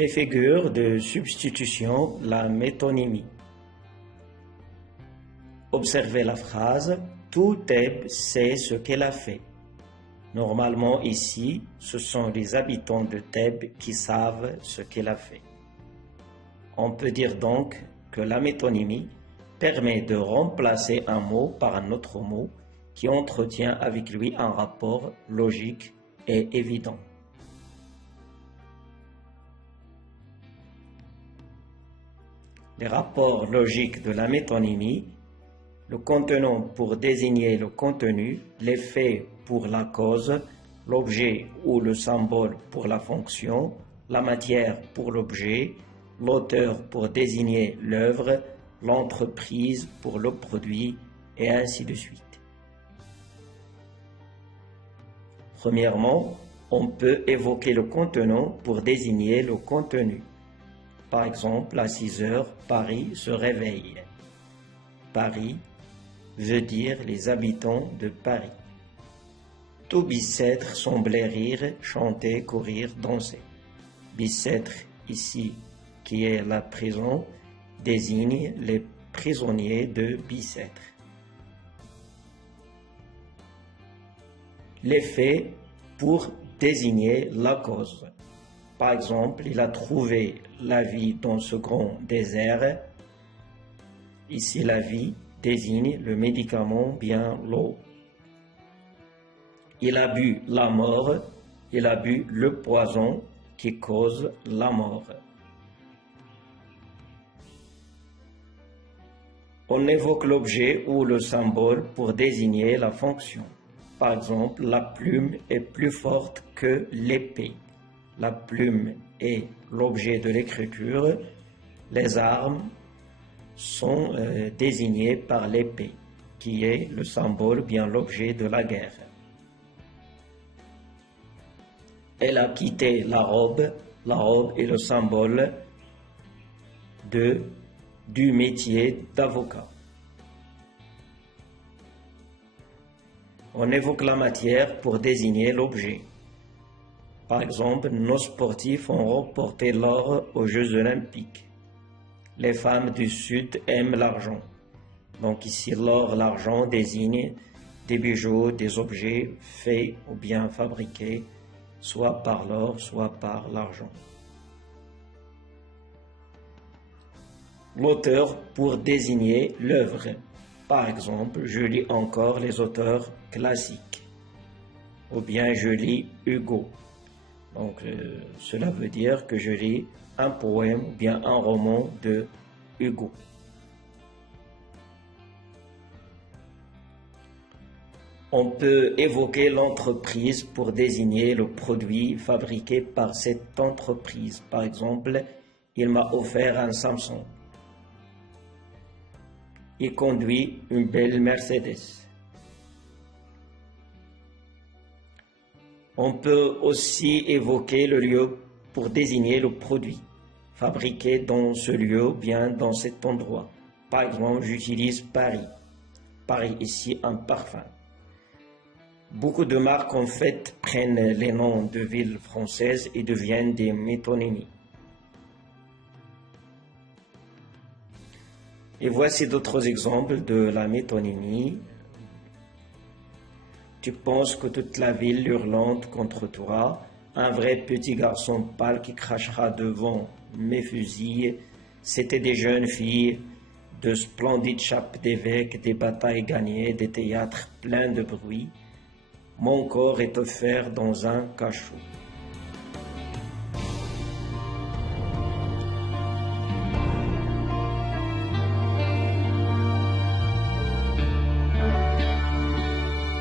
Les figures de substitution, la métonymie. Observez la phrase « Tout Thèbes sait ce qu'elle a fait ». Normalement ici, ce sont les habitants de Thèbes qui savent ce qu'elle a fait. On peut dire donc que la métonymie permet de remplacer un mot par un autre mot qui entretient avec lui un rapport logique et évident. Les rapports logiques de la métonymie: le contenant pour désigner le contenu, l'effet pour la cause, l'objet ou le symbole pour la fonction, la matière pour l'objet, l'auteur pour désigner l'œuvre, l'entreprise pour le produit, et ainsi de suite. Premièrement, on peut évoquer le contenant pour désigner le contenu. Par exemple, à 6 heures, Paris se réveille. Paris veut dire les habitants de Paris. Tout Bicêtre semblait rire, chanter, courir, danser. Bicêtre, ici, qui est la prison, désigne les prisonniers de Bicêtre. L'effet pour désigner la cause. Par exemple, il a trouvé la vie dans ce grand désert. Ici, la vie désigne le médicament, bien l'eau. Il a bu la mort, il a bu le poison qui cause la mort. On évoque l'objet ou le symbole pour désigner la fonction. Par exemple, la plume est plus forte que l'épée. La plume est l'objet de l'écriture. Les armes sont désignées par l'épée, qui est le symbole, bien l'objet de la guerre. Elle a quitté la robe est le symbole du métier d'avocat. On évoque la matière pour désigner l'objet. Par exemple, nos sportifs ont remporté l'or aux Jeux olympiques. Les femmes du Sud aiment l'argent. Donc ici, l'or, l'argent désigne des bijoux, des objets faits ou bien fabriqués, soit par l'or, soit par l'argent. L'auteur pour désigner l'œuvre. Par exemple, je lis encore les auteurs classiques. Ou bien je lis Hugo. Donc cela veut dire que je lis un poème ou bien un roman de Hugo. On peut évoquer l'entreprise pour désigner le produit fabriqué par cette entreprise. Par exemple, il m'a offert un Samsung. Il conduit une belle Mercedes. On peut aussi évoquer le lieu pour désigner le produit fabriqué dans ce lieu ou bien dans cet endroit. Par exemple, j'utilise Paris. Paris, ici, un parfum. Beaucoup de marques, en fait, prennent les noms de villes françaises et deviennent des métonymies. Et voici d'autres exemples de la métonymie. Tu penses que toute la ville hurlante contre toi, un vrai petit garçon pâle qui crachera devant mes fusils, c'était des jeunes filles, de splendides chapes d'évêques, des batailles gagnées, des théâtres pleins de bruit. Mon corps est offert dans un cachot.